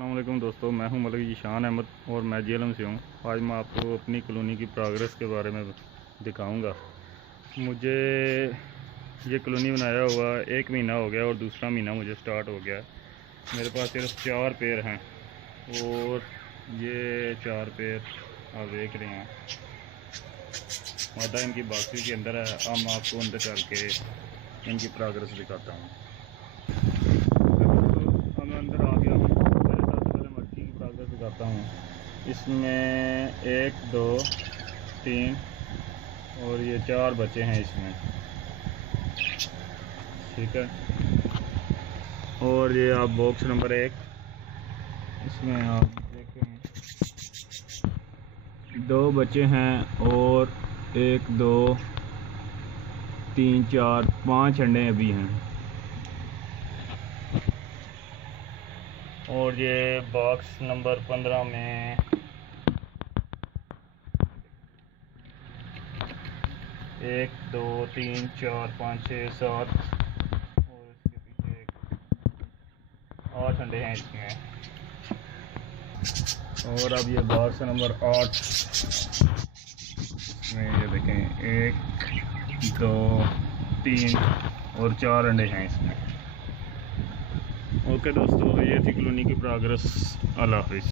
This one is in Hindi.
अस्सलाम वालेकुम दोस्तों, मैं हूं मलिक ईशान अहमद और मैं जेलम से हूं। आज मैं आपको अपनी कॉलोनी की प्रोग्रेस के बारे में दिखाऊंगा। मुझे ये कॉलोनी बनाया हुआ 1 महीना हो गया और दूसरा महीना मुझे स्टार्ट हो गया। मेरे पास सिर्फ 4 पेड़ हैं और ये 4 पेड़ आप देख रहे हैं। मादा इनकी बाक्सी के अंदर है। अब मैं आपको अंदर चल के इनकी प्रोग्रेस दिखाता हूँ। अब मैं अंदर आ गया हूँ। प्रोग्रेस दिखाता हूँ। इसमें 1 2 3 और ये 4 बच्चे हैं इसमें, ठीक है। और ये आप बॉक्स नंबर 1, इसमें आप देखें 2 बच्चे हैं और 1 2 3 4 5 अंडे अभी हैं। और ये बॉक्स नंबर 15 में 1 2 3 4 5 6 7 और इसके पीछे 8 अंडे हैं इसमें। और अब ये बॉक्स नंबर 8 में ये देखें 1 2 3 और 4 अंडे हैं इसमें। ओके दोस्तों, ये थी कॉलोनी की प्रोग्रेस। अल्लाह हाफिज़।